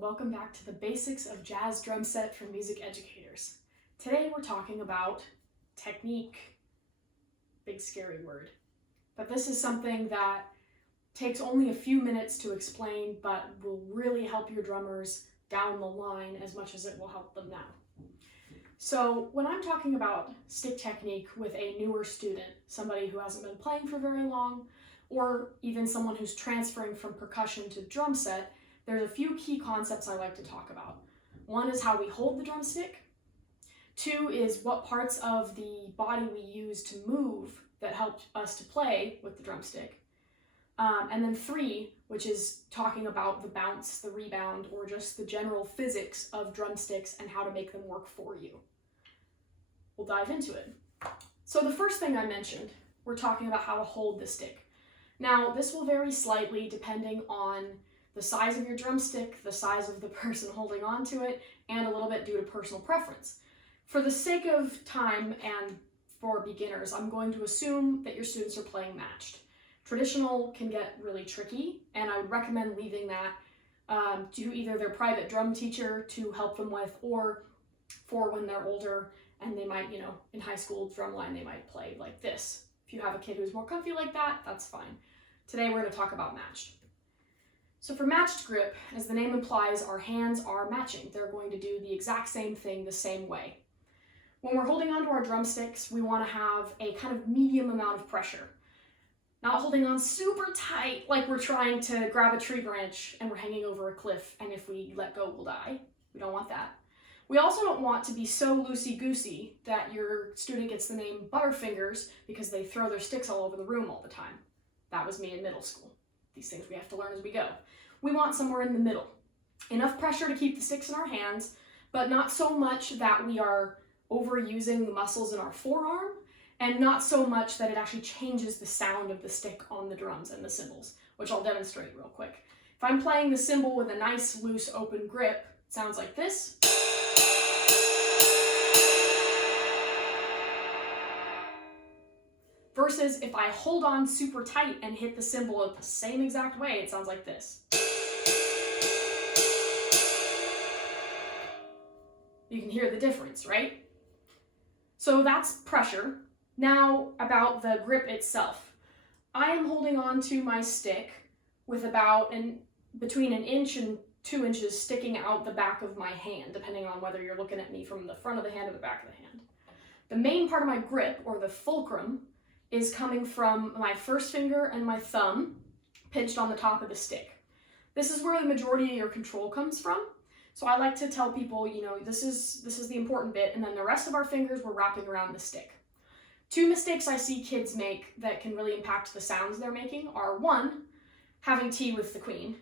welcome back to the basics of jazz drum set for music educators. Today we're talking about technique. Big scary word. But this is something that takes only a few minutes to explain, but will really help your drummers down the line as much as it will help them now. So when I'm talking about stick technique with a newer student, somebody who hasn't been playing for very long, or even someone who's transferring from percussion to drum set, there's a few key concepts I like to talk about. One is how we hold the drumstick. Two is what parts of the body we use to move that help us to play with the drumstick. And then three, which is talking about the bounce, the rebound, or just the general physics of drumsticks and how to make them work for you. We'll dive into it. So the first thing I mentioned, we're talking about how to hold the stick. Now, this will vary slightly depending on the size of your drumstick, the size of the person holding on to it, and a little bit due to personal preference. For the sake of time and for beginners, I'm going to assume that your students are playing matched. Traditional can get really tricky, and I would recommend leaving that to either their private drum teacher to help them with, or for when they're older and they might, in high school drumline, they might play like this. If you have a kid who's more comfy like that, that's fine. Today we're going to talk about matched. So for matched grip, as the name implies, our hands are matching. They're going to do the exact same thing the same way. When we're holding onto our drumsticks, we want to have a kind of medium amount of pressure. Not holding on super tight like we're trying to grab a tree branch and we're hanging over a cliff, and if we let go, we'll die. We don't want that. We also don't want to be so loosey-goosey that your student gets the name Butterfingers because they throw their sticks all over the room all the time. That was me in middle school. These things we have to learn as we go. We want somewhere in the middle. Enough pressure to keep the sticks in our hands, but not so much that we are overusing the muscles in our forearm, and not so much that it actually changes the sound of the stick on the drums and the cymbals, which I'll demonstrate real quick. If I'm playing the cymbal with a nice, loose, open grip, it sounds like this. Versus if I hold on super tight and hit the cymbal the same exact way, it sounds like this. You can hear the difference, right? So that's pressure. Now about the grip itself. I am holding on to my stick with about between an inch and 2 inches sticking out the back of my hand, depending on whether you're looking at me from the front of the hand or the back of the hand. The main part of my grip, or the fulcrum, is coming from my first finger and my thumb pinched on the top of the stick. This is where the majority of your control comes from. So I like to tell people, this is the important bit, and then the rest of our fingers we're wrapping around the stick. Two mistakes I see kids make that can really impact the sounds they're making are, one, having tea with the queen,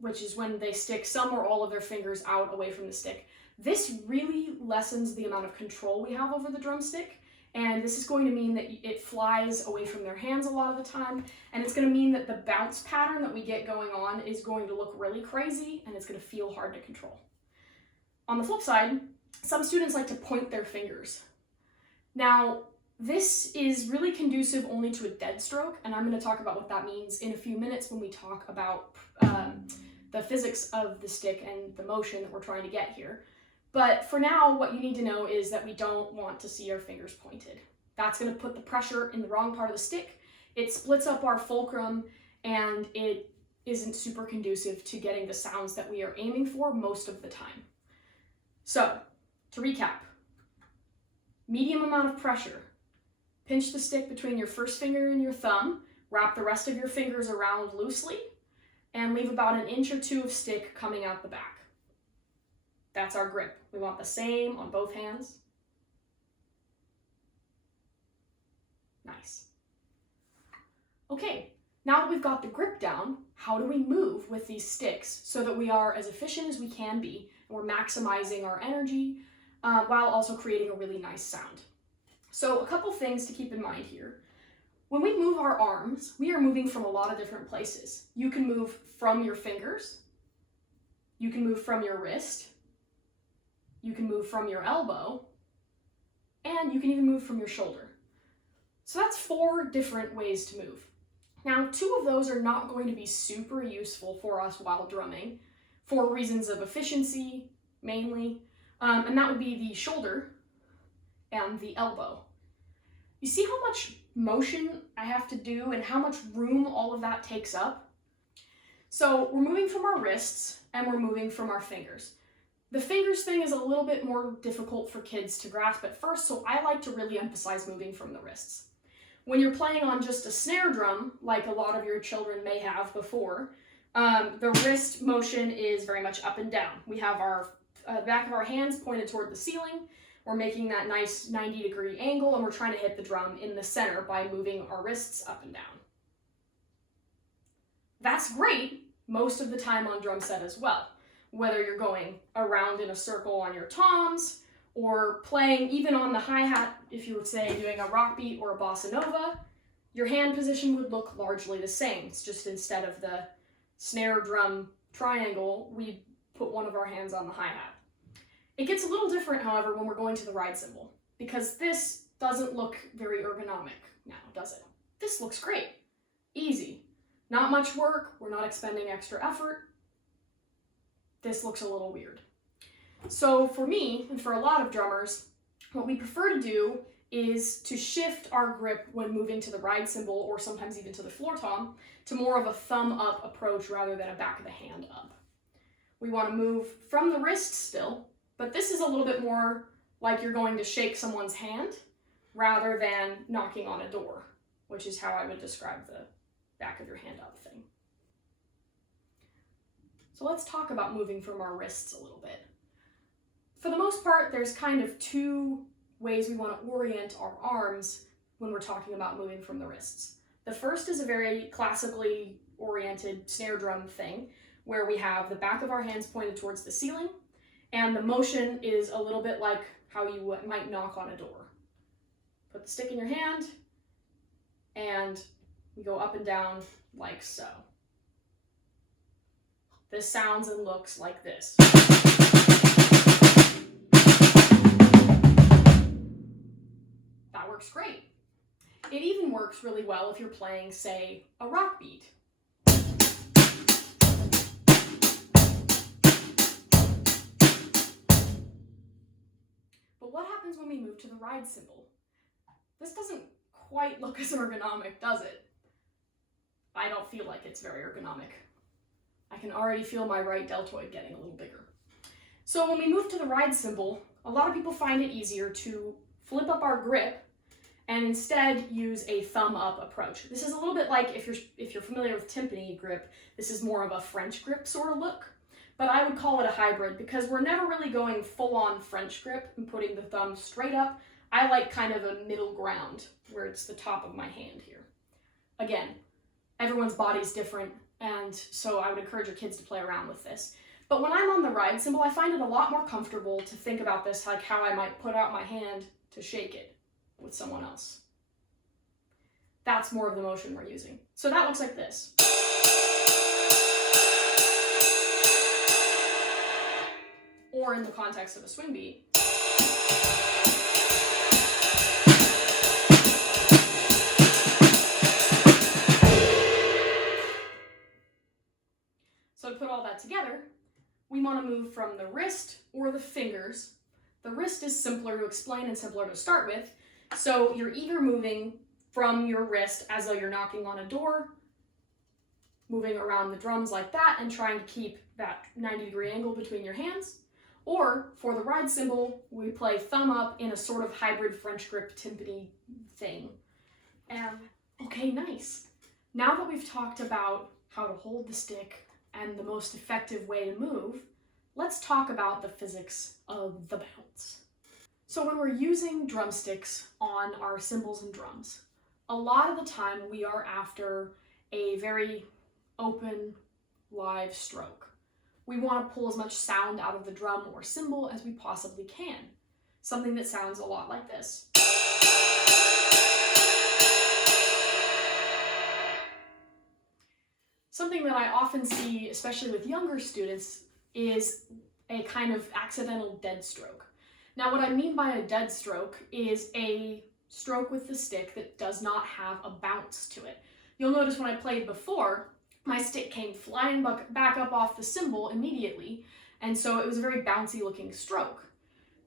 which is when they stick some or all of their fingers out away from the stick. This really lessens the amount of control we have over the drumstick. And this is going to mean that it flies away from their hands a lot of the time, and it's going to mean that the bounce pattern that we get going on is going to look really crazy, and it's going to feel hard to control. On the flip side, some students like to point their fingers. Now, this is really conducive only to a dead stroke, and I'm going to talk about what that means in a few minutes when we talk about the physics of the stick and the motion that we're trying to get here. But for now, what you need to know is that we don't want to see our fingers pointed. That's going to put the pressure in the wrong part of the stick. It splits up our fulcrum, and it isn't super conducive to getting the sounds that we are aiming for most of the time. So, to recap, medium amount of pressure. Pinch the stick between your first finger and your thumb, wrap the rest of your fingers around loosely, and leave about an inch or two of stick coming out the back. That's our grip. We want the same on both hands. Nice. Okay, now that we've got the grip down, how do we move with these sticks so that we are as efficient as we can be, and we're maximizing our energy while also creating a really nice sound? So a couple things to keep in mind here. When we move our arms, we are moving from a lot of different places. You can move from your fingers. You can move from your wrist. You can move from your elbow, and you can even move from your shoulder. So that's 4 different ways to move. Now, 2 of those are not going to be super useful for us while drumming. for reasons of efficiency, mainly, and that would be the shoulder and the elbow. You see how much motion I have to do and how much room all of that takes up? So we're moving from our wrists and we're moving from our fingers. The fingers thing is a little bit more difficult for kids to grasp at first, so I like to really emphasize moving from the wrists. When you're playing on just a snare drum, like a lot of your children may have before, the wrist motion is very much up and down. We have our back of our hands pointed toward the ceiling. We're making that nice 90-degree angle, and we're trying to hit the drum in the center by moving our wrists up and down. That's great most of the time on drum set as well. Whether you're going around in a circle on your toms, or playing even on the hi-hat, if you would say doing a rock beat or a bossa nova, your hand position would look largely the same. It's just instead of the snare drum triangle, we put one of our hands on the hi-hat. It gets a little different, however, when we're going to the ride cymbal, because this doesn't look very ergonomic now, does it? This looks great. Easy. Not much work, we're not expending extra effort. This looks a little weird. So for me, and for a lot of drummers, what we prefer to do is to shift our grip when moving to the ride cymbal, or sometimes even to the floor tom, to more of a thumb up approach rather than a back of the hand up. We want to move from the wrist still, but this is a little bit more like you're going to shake someone's hand rather than knocking on a door, which is how I would describe the back of your hand up thing. So let's talk about moving from our wrists a little bit. For the most part, there's kind of two ways we want to orient our arms when we're talking about moving from the wrists. The first is a very classically oriented snare drum thing, where we have the back of our hands pointed towards the ceiling, and the motion is a little bit like how you might knock on a door. Put the stick in your hand, and we go up and down like so. This sounds and looks like this. That works great. It even works really well if you're playing, say, a rock beat. But what happens when we move to the ride cymbal? This doesn't quite look as ergonomic, does it? I don't feel like it's very ergonomic. I can already feel my right deltoid getting a little bigger. So when we move to the ride cymbal, a lot of people find it easier to flip up our grip and instead use a thumb up approach. This is a little bit like if you're familiar with timpani grip, this is more of a French grip sort of look, but I would call it a hybrid because we're never really going full on French grip and putting the thumb straight up. I like kind of a middle ground where it's the top of my hand here. Again, everyone's body's different, and so I would encourage your kids to play around with this. But when I'm on the ride cymbal, I find it a lot more comfortable to think about this like how I might put out my hand to shake it with someone else. That's more of the motion we're using. So that looks like this. Or in the context of a swing beat. So to put all that together, we want to move from the wrist or the fingers. The wrist is simpler to explain and simpler to start with. So you're either moving from your wrist as though you're knocking on a door, moving around the drums like that and trying to keep that 90-degree angle between your hands. Or for the ride cymbal, we play thumb up in a sort of hybrid French grip timpani thing. And okay, nice. Now that we've talked about how to hold the stick and the most effective way to move, let's talk about the physics of the bounce. So when we're using drumsticks on our cymbals and drums, a lot of the time we are after a very open, live stroke. We want to pull as much sound out of the drum or cymbal as we possibly can. Something that sounds a lot like this. Something that I often see, especially with younger students, is a kind of accidental dead stroke. Now, what I mean by a dead stroke is a stroke with the stick that does not have a bounce to it. You'll notice when I played before, my stick came flying back up off the cymbal immediately, and so it was a very bouncy looking stroke.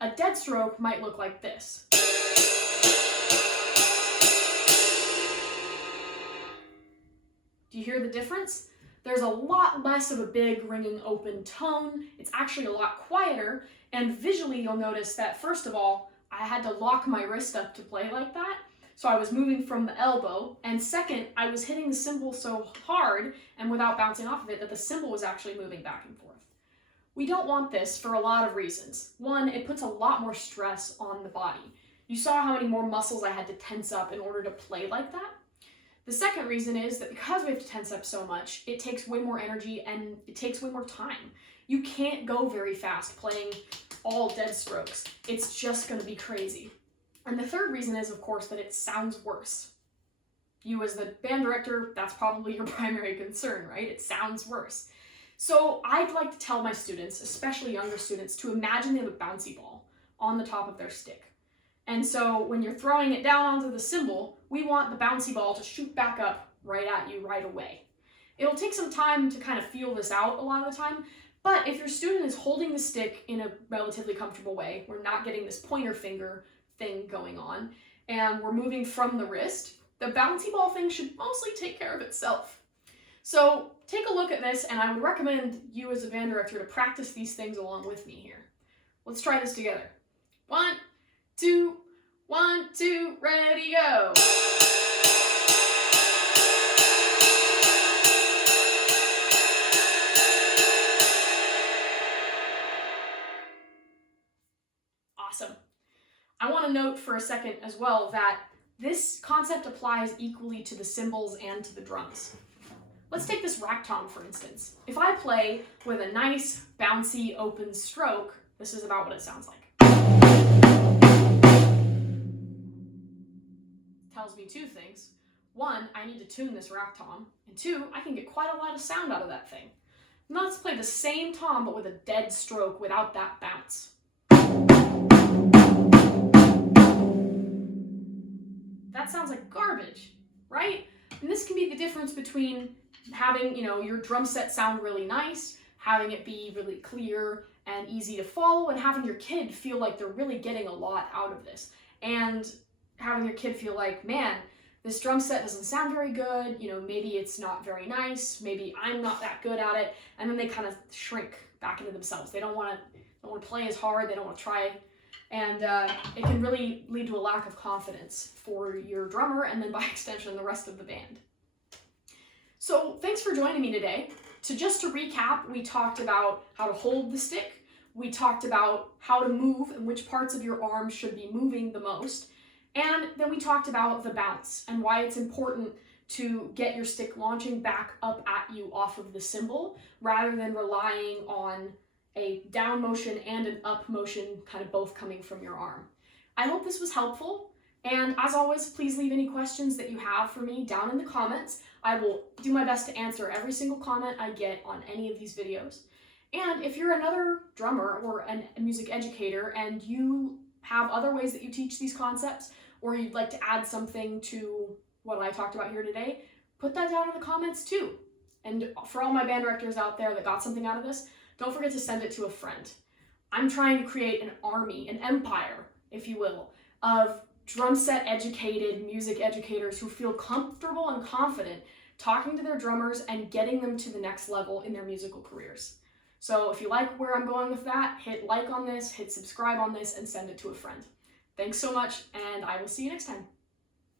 A dead stroke might look like this. Do you hear the difference? There's a lot less of a big ringing open tone. It's actually a lot quieter, and visually you'll notice that first of all, I had to lock my wrist up to play like that, so I was moving from the elbow, and second, I was hitting the cymbal so hard and without bouncing off of it that the cymbal was actually moving back and forth. We don't want this for a lot of reasons. One, it puts a lot more stress on the body. You saw how many more muscles I had to tense up in order to play like that. The second reason is that because we have to tense up so much, it takes way more energy and it takes way more time. You can't go very fast playing all dead strokes. It's just going to be crazy. And the third reason is, of course, that it sounds worse. You as the band director, that's probably your primary concern, right? It sounds worse. So I'd like to tell my students, especially younger students, to imagine they have a bouncy ball on the top of their stick. And so when you're throwing it down onto the cymbal, we want the bouncy ball to shoot back up right at you right away. It'll take some time to kind of feel this out a lot of the time, but if your student is holding the stick in a relatively comfortable way, we're not getting this pointer finger thing going on, and we're moving from the wrist, the bouncy ball thing should mostly take care of itself. So take a look at this, and I would recommend you as a band director to practice these things along with me here. Let's try this together. 1, 2, 1, 2, ready, go! Awesome. I want to note for a second as well that this concept applies equally to the cymbals and to the drums. Let's take this rack tom, for instance. If I play with a nice, bouncy, open stroke, this is about what it sounds like. Tells me two things. One, I need to tune this rack tom, and two, I can get quite a lot of sound out of that thing. Now let's play the same tom, but with a dead stroke without that bounce. That sounds like garbage, right? And this can be the difference between having, your drum set sound really nice, having it be really clear and easy to follow, and having your kid feel like they're really getting a lot out of this. And having your kid feel like, man, this drum set doesn't sound very good, maybe it's not very nice, maybe I'm not that good at it, and then they kind of shrink back into themselves. They don't want to play as hard, they don't want to try, and it can really lead to a lack of confidence for your drummer and then by extension the rest of the band. So thanks for joining me today. Just to recap, we talked about how to hold the stick, we talked about how to move and which parts of your arm should be moving the most, and then we talked about the bounce and why it's important to get your stick launching back up at you off of the cymbal rather than relying on a down motion and an up motion kind of both coming from your arm. I hope this was helpful, and as always, please leave any questions that you have for me down in the comments. I will do my best to answer every single comment I get on any of these videos. And if you're another drummer or a music educator and you have other ways that you teach these concepts, or you'd like to add something to what I talked about here today, put that down in the comments too. And for all my band directors out there that got something out of this, don't forget to send it to a friend. I'm trying to create an army, an empire, if you will, of drum set educated music educators who feel comfortable and confident talking to their drummers and getting them to the next level in their musical careers. So if you like where I'm going with that, hit like on this, hit subscribe on this, and send it to a friend. Thanks so much, and I will see you next time.